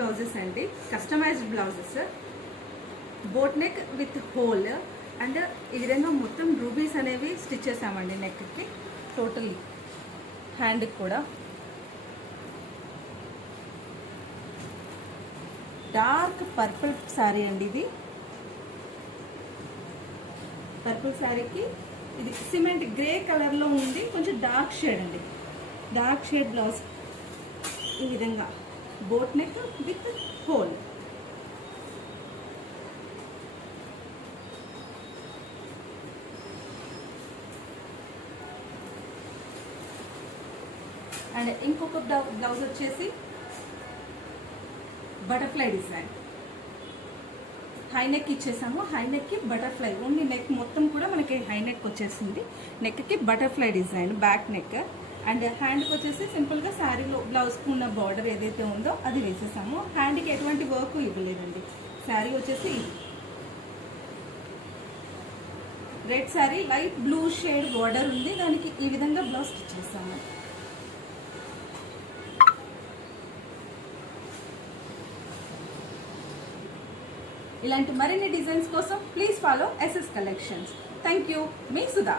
Blouses అండి, customized blouses, boat neck with hole. And ఈ విధంగా మొత్తం రూబీస్ అనేవి స్టిచ్ చేసామండి నెక్కి, టోటల్లీ హ్యాండ్కి కూడా. డార్క్ పర్పుల్ శారీ అండి ఇది. పర్పుల్ శారీకి ఇది సిమెంట్ గ్రే కలర్లో ఉంది, కొంచెం డార్క్ షేడ్ అండి. డార్క్ షేడ్ బ్లౌజ్ ఈ విధంగా boat neck with hole. And ఇంకొక బ్లౌజ్ వచ్చేసి బటర్ఫ్లై డిజైన్. హై నెక్ ఇచ్చేసాము, హై నెక్కి బటర్ఫ్లై, ఓన్లీ నెక్ మొత్తం కూడా మనకి హై నెక్ వచ్చేసింది. నెక్కి butterfly design back neck. And హ్యాండ్కి వచ్చేసి సింపుల్గా శారీలో బ్లౌజ్కి ఉన్న బార్డర్ ఏదైతే ఉందో అది వేసేసాము. హ్యాండ్కి ఎటువంటి వర్క్ ఇవ్వలేదండి. శారీ వచ్చేసి red sari, light blue shade border ఉంది, దానికి ఈ విధంగా బ్లౌజ్ స్టిచ్ చేస్తాము. ఇలాంటి మరిన్ని డిజైన్స్ కోసం please follow SS collections. Thank you, మీ సుధా.